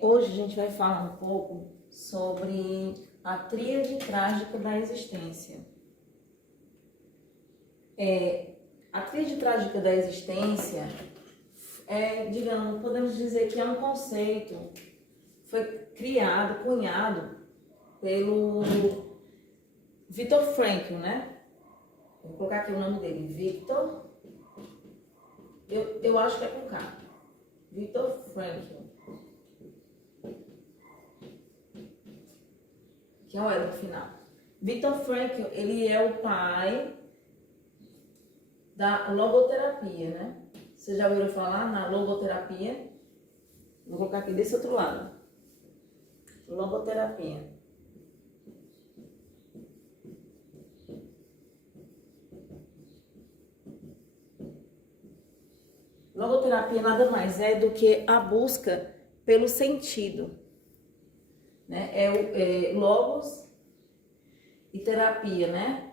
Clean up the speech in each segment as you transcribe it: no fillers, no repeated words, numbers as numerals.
Hoje a gente vai falar um pouco sobre a tríade trágica da existência. A tríade trágica da existência digamos, podemos dizer que é um conceito, foi criado, cunhado pelo Viktor Frankl, né? Vou colocar aqui o nome dele, Viktor, eu acho que é com K, Viktor Frankl, que é o L no final. Viktor Frankl, ele é o pai da logoterapia, né? Vocês já ouviram falar na logoterapia? Vou colocar aqui desse outro lado. Logoterapia. Logoterapia nada mais é do que a busca pelo sentido, né? Logos e terapia, né?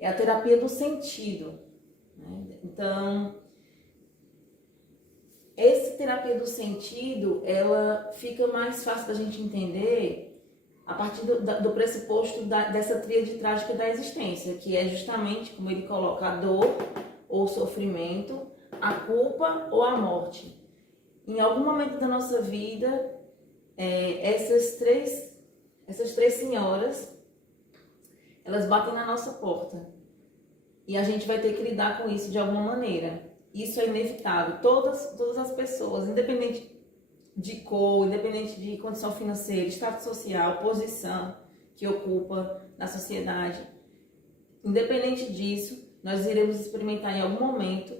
É a terapia do sentido, né? Então, essa terapia do sentido, ela fica mais fácil da gente entender a partir do pressuposto dessa tríade trágica da existência, que é justamente, como ele coloca, a dor ou sofrimento, a culpa ou a morte. Em algum momento da nossa vida, essas três senhoras, elas batem na nossa porta. E a gente vai ter que lidar com isso de alguma maneira. Isso é inevitável. Todas as pessoas, independente de cor, independente de condição financeira, status social, posição que ocupa na sociedade, independente disso, nós iremos experimentar em algum momento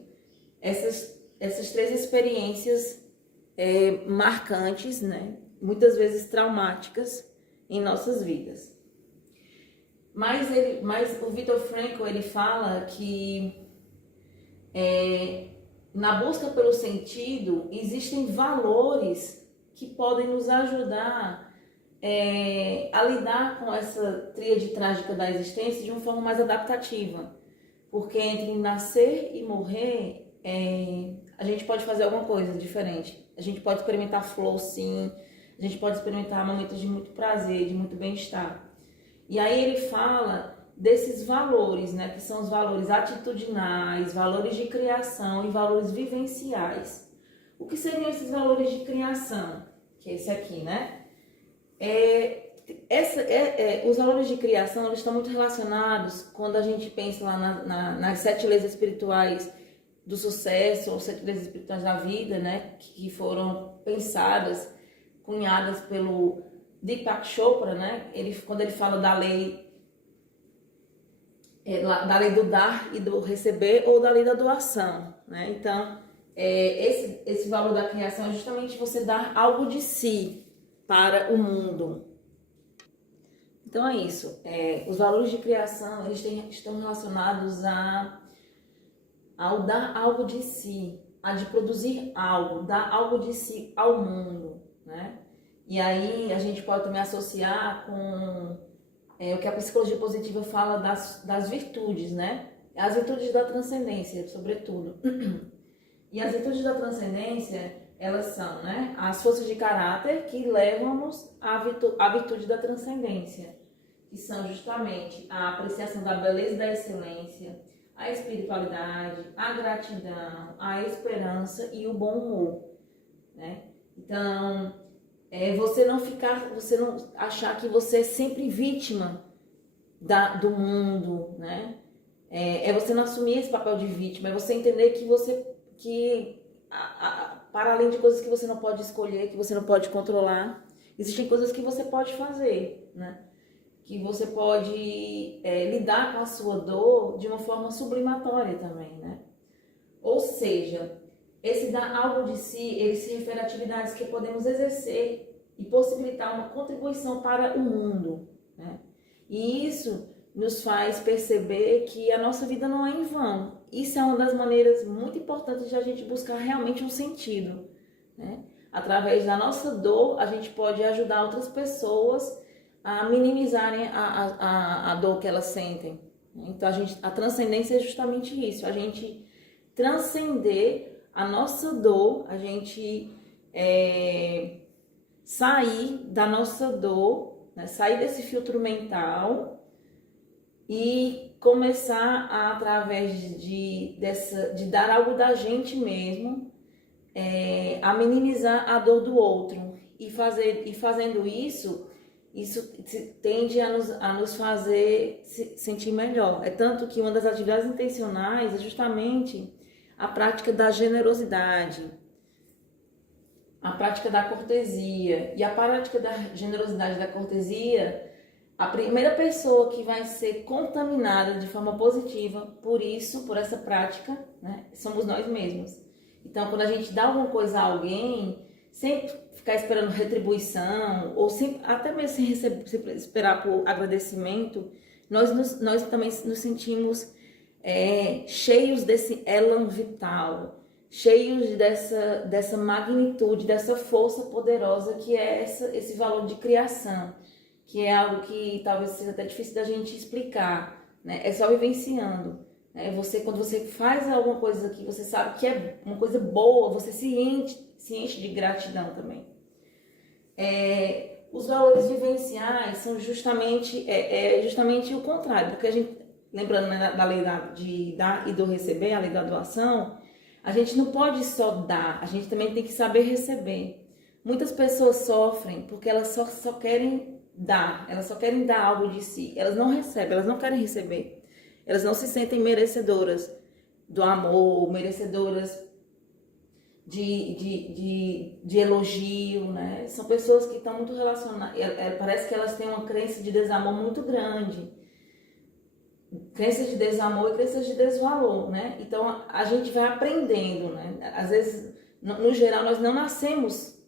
essas três experiências marcantes, né? Muitas vezes traumáticas em nossas vidas. Mas o Viktor Frankl, ele fala que na busca pelo sentido existem valores que podem nos ajudar a lidar com essa tríade trágica da existência de uma forma mais adaptativa. Porque entre nascer e morrer, a gente pode fazer alguma coisa diferente. A gente pode experimentar flow, sim. A gente pode experimentar momentos de muito prazer, de muito bem-estar. E aí ele fala desses valores, né, que são os valores atitudinais, valores de criação e valores vivenciais. O que seriam esses valores de criação? Que é esse aqui, né? Os valores de criação, eles estão muito relacionados quando a gente pensa lá nas 7 leis espirituais do sucesso, ou 7 leis espirituais da vida, né, que foram pensadas, cunhadas pelo Deepak Chopra, né? Quando ele fala da lei do dar e do receber, ou da lei da doação, né? Então, esse valor da criação é justamente você dar algo de si para o mundo. Então é isso. Os valores de criação, eles estão relacionados ao dar algo de si, a de produzir algo, dar algo de si ao mundo, né? E aí a gente pode também associar com o que a psicologia positiva fala das virtudes, né? As virtudes da transcendência, sobretudo. E as virtudes da transcendência, elas são, né, as forças de caráter que levam-nos à virtude da transcendência, que são justamente a apreciação da beleza e da excelência, a espiritualidade, a gratidão, a esperança e o bom humor, né? Então, você não achar que você é sempre vítima do mundo, né? Você não assumir esse papel de vítima, é você entender que para além de coisas que você não pode escolher, que você não pode controlar, existem coisas que você pode fazer, né? Que você pode lidar com a sua dor de uma forma sublimatória também, né? Ou seja, esse dar algo de si, ele se refere a atividades que podemos exercer e possibilitar uma contribuição para o mundo, né? E isso nos faz perceber que a nossa vida não é em vão. Isso é uma das maneiras muito importantes de a gente buscar realmente um sentido, né? Através da nossa dor, a gente pode ajudar outras pessoas a minimizarem a dor que elas sentem. Então, a transcendência é justamente isso, a gente transcender a nossa dor, a gente sair da nossa dor, né? Sair desse filtro mental e começar a, através de dar algo da gente mesmo, a minimizar a dor do outro. E fazendo isso, isso tende a nos fazer se sentir melhor. É tanto que uma das atividades intencionais é justamente a prática da generosidade, a prática da cortesia. E a prática da generosidade e da cortesia, a primeira pessoa que vai ser contaminada de forma positiva por isso, por essa prática, né, somos nós mesmos. Então, quando a gente dá alguma coisa a alguém, sem ficar esperando retribuição, ou sem, até mesmo sem esperar por agradecimento, nós também nos sentimos cheios desse elan vital, cheios dessa magnitude, dessa força poderosa que é esse valor de criação, que é algo que talvez seja até difícil da gente explicar, né? É só vivenciando. Quando você faz alguma coisa que você sabe que é uma coisa boa, você se enche de gratidão também. Os valores vivenciais são justamente o contrário, porque a gente, lembrando, né, da lei de dar e do receber, a lei da doação, a gente não pode só dar, a gente também tem que saber receber. Muitas pessoas sofrem porque elas só querem dar, elas só querem dar algo de si, elas não recebem, elas não querem receber. Elas não se sentem merecedoras do amor, merecedoras de elogio, né? São pessoas que estão muito relacionadas, parece que elas têm uma crença de desamor muito grande. Crenças de desamor e crenças de desvalor, né? Então, a gente vai aprendendo, né? Às vezes, no geral, nós não nascemos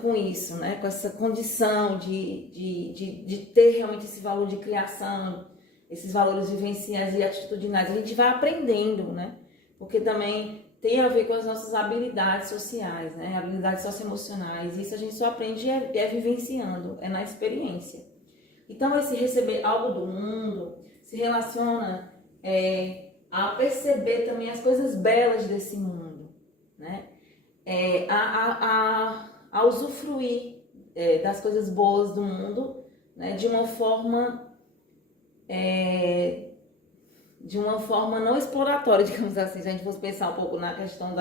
com isso, né? Com essa condição de ter realmente esse valor de criação, esses valores vivenciais e atitudinais. A gente vai aprendendo, né? Porque também tem a ver com as nossas habilidades sociais, né? Habilidades socioemocionais. Isso a gente só aprende vivenciando, na experiência. Então, esse receber algo do mundo se relaciona a perceber também as coisas belas desse mundo, né? A usufruir das coisas boas do mundo, né? De uma forma não exploratória, digamos assim. Se a gente fosse pensar um pouco na questão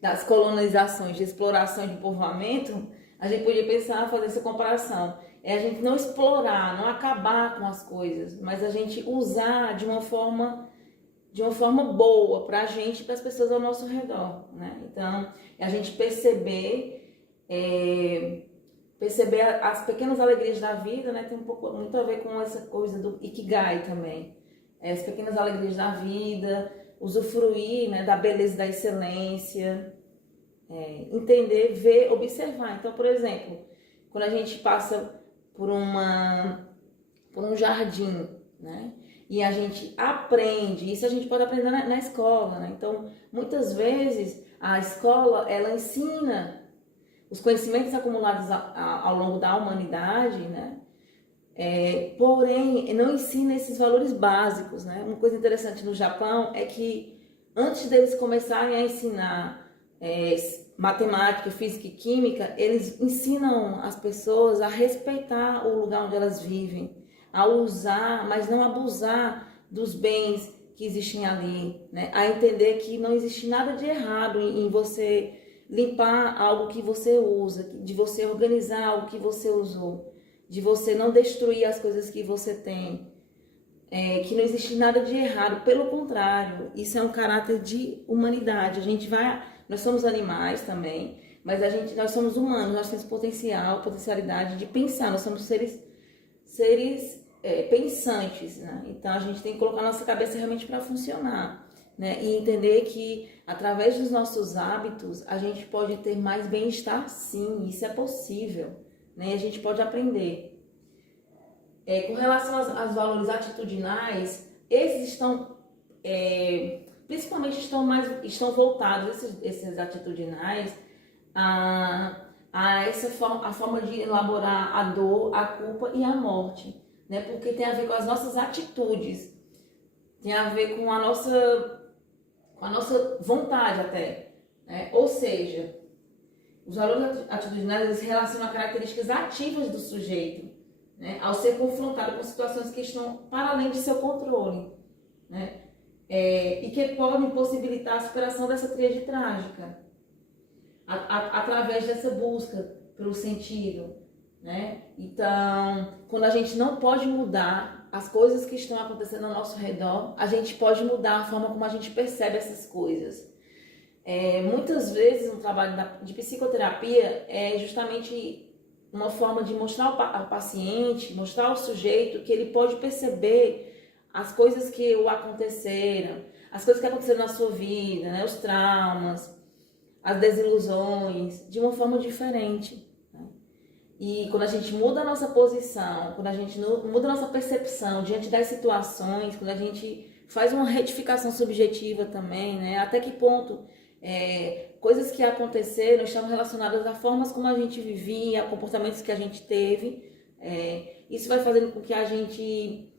das colonizações, de exploração e de povoamento, a gente podia pensar, fazer essa comparação. A gente não explorar, não acabar com as coisas, mas a gente usar de uma forma boa para a gente e para as pessoas ao nosso redor, né? Então, a gente perceber as pequenas alegrias da vida, né? Tem muito a ver com essa coisa do Ikigai também. As pequenas alegrias da vida, usufruir, né, da beleza, da excelência, entender, ver, observar. Então, por exemplo, quando a gente passa por um jardim, né? E a gente aprende, isso a gente pode aprender na escola, né? Então, muitas vezes, a escola, ela ensina os conhecimentos acumulados ao longo da humanidade, né? Porém, não ensina esses valores básicos, né? Uma coisa interessante no Japão é que antes deles começarem a ensinar matemática, física e química, eles ensinam as pessoas a respeitar o lugar onde elas vivem, a usar, mas não abusar dos bens que existem ali, né? A entender que não existe nada de errado em você limpar algo que você usa, de você organizar algo que você usou, de você não destruir as coisas que você tem, que não existe nada de errado, pelo contrário, isso é um caráter de humanidade. Nós somos animais também, mas nós somos humanos, nós temos potencialidade de pensar, nós somos seres pensantes, né? Então a gente tem que colocar a nossa cabeça realmente para funcionar, né? E entender que através dos nossos hábitos a gente pode ter mais bem-estar, sim, isso é possível, né? E a gente pode aprender. Com relação aos valores atitudinais, esses principalmente estão voltados, esses atitudinais, a forma de elaborar a dor, a culpa e a morte, né? Porque tem a ver com as nossas atitudes, tem a ver com a nossa vontade até, né? Ou seja, os valores atitudinais, eles se relacionam a características ativas do sujeito, né, ao ser confrontado com situações que estão para além de seu controle, né, e que podem possibilitar a superação dessa tríade trágica, através dessa busca pelo sentido, né? Então, quando a gente não pode mudar as coisas que estão acontecendo ao nosso redor, a gente pode mudar a forma como a gente percebe essas coisas. Muitas vezes, um trabalho de psicoterapia é justamente uma forma de mostrar ao paciente, mostrar ao sujeito que ele pode perceber as coisas que o aconteceram, as coisas que aconteceram na sua vida, né? Os traumas, as desilusões, de uma forma diferente. Né? E quando a gente muda a nossa posição, quando a gente muda a nossa percepção diante das situações, quando a gente faz uma retificação subjetiva também, né? Até que ponto coisas que aconteceram estão relacionadas a formas como a gente vivia, a comportamentos que a gente teve. Isso vai fazendo com que a gente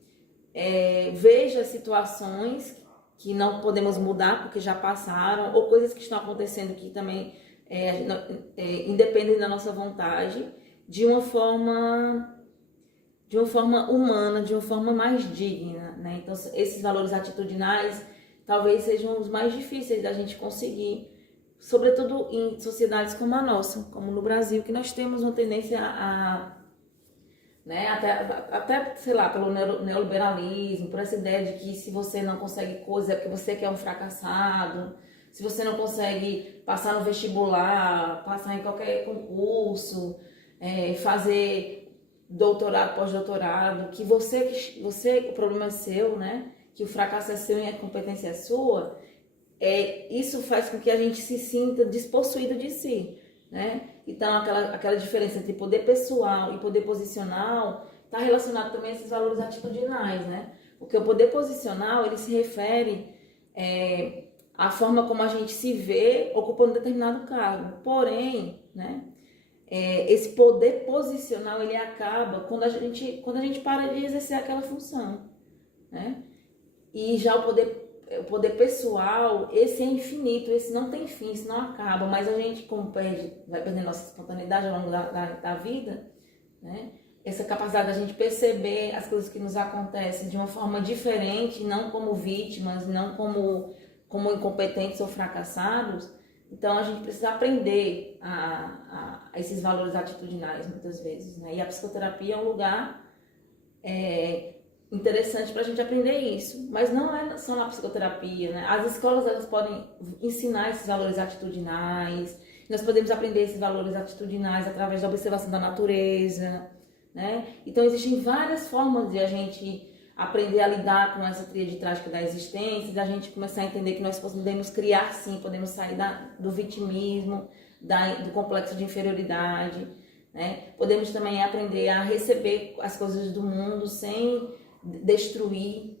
veja situações que não podemos mudar porque já passaram, ou coisas que estão acontecendo que também independem da nossa vontade, de uma forma humana, de uma forma mais digna, né? Então, esses valores atitudinais talvez sejam os mais difíceis da gente conseguir, sobretudo em sociedades como a nossa, como no Brasil, que nós temos uma tendência né, até, sei lá, pelo neoliberalismo, por essa ideia de que se você não consegue coisa é porque você que é um fracassado, se você não consegue passar no vestibular, passar em qualquer concurso, fazer doutorado, pós-doutorado, que você, o problema é seu, né, que o fracasso é seu e a competência é sua, isso faz com que a gente se sinta despossuído de si, né? Então, aquela diferença entre poder pessoal e poder posicional está relacionado também a esses valores atitudinais, né? Porque o poder posicional, ele se refere à forma como a gente se vê ocupando um determinado cargo. Porém, né, esse poder posicional, ele acaba quando a gente para de exercer aquela função, né? E já o poder pessoal, esse é infinito, esse não tem fim, esse não acaba, mas a gente, como vai perdendo nossa espontaneidade ao longo da vida, né? Essa capacidade da gente perceber as coisas que nos acontecem de uma forma diferente, não como vítimas, não como incompetentes ou fracassados. Então a gente precisa aprender a esses valores atitudinais muitas vezes, né? E a psicoterapia é um lugar interessante para a gente aprender isso, mas não é só na psicoterapia, né? As escolas, elas podem ensinar esses valores atitudinais, nós podemos aprender esses valores atitudinais através da observação da natureza, né? Então existem várias formas de a gente aprender a lidar com essa tríade trágica da existência, da gente começar a entender que nós podemos criar sim, podemos sair do vitimismo, do complexo de inferioridade, né? Podemos também aprender a receber as coisas do mundo sem destruir,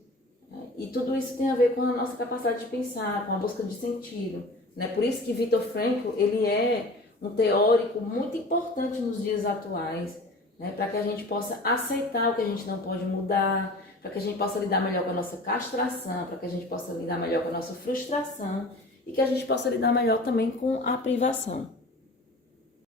né? E tudo isso tem a ver com a nossa capacidade de pensar, com a busca de sentido, né? Por isso que Viktor Frankl, ele é um teórico muito importante nos dias atuais, né? Para que a gente possa aceitar o que a gente não pode mudar, para que a gente possa lidar melhor com a nossa castração, para que a gente possa lidar melhor com a nossa frustração e que a gente possa lidar melhor também com a privação.